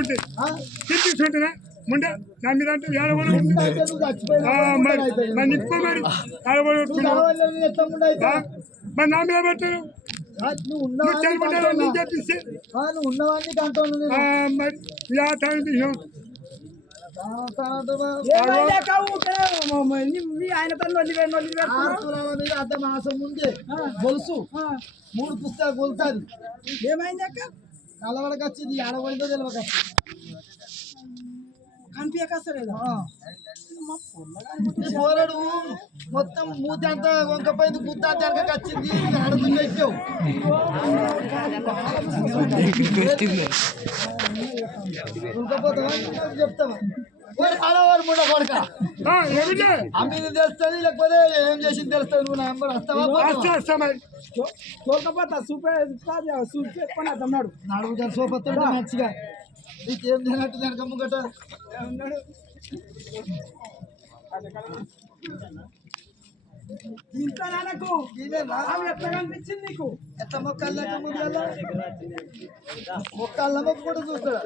ఉంటాయి తిట్టించుంటున్నా ముందే నా మీద అంటే ఏడవలు మరి నిప్పు మరి ఏడవలు మరి నా మీద పెట్టారు ఉన్నవాడిని దాంట్లో మరి ఇలా ఆయన అర్ధ మాసం ముందే గొలుసు 3 పుస్తకాలు గొలుసాది ఏమైంది అక్క కలవడకి వచ్చింది ఆడబడితో తెలియక కనిపించకస్తలేదా పోరడు మొత్తం మూతి అంతా వంకపోయింది గుత్త అంతా వచ్చింది అడుగు పెట్టావు చెప్తావా ఆడవారు ముండ కొడక అమ్మిది తెలుస్తుంది లేకపోతే ఏం చేసింది తెలుస్తుంది నువ్వు నా నెంబర్ వస్తావా తోకపోతా సూపర్ అన్నాడు నడుగు సోపత్తాడు మంచిగా నీకేం తినట్టు దానికి అమ్ముగట ఇంట్లో నాన్నకు ఎట్లా కనిపించింది నీకు ఎట్లా మొక్కలు లెక్క ముందు మొక్కల మొక్క కూడా చూస్తాడు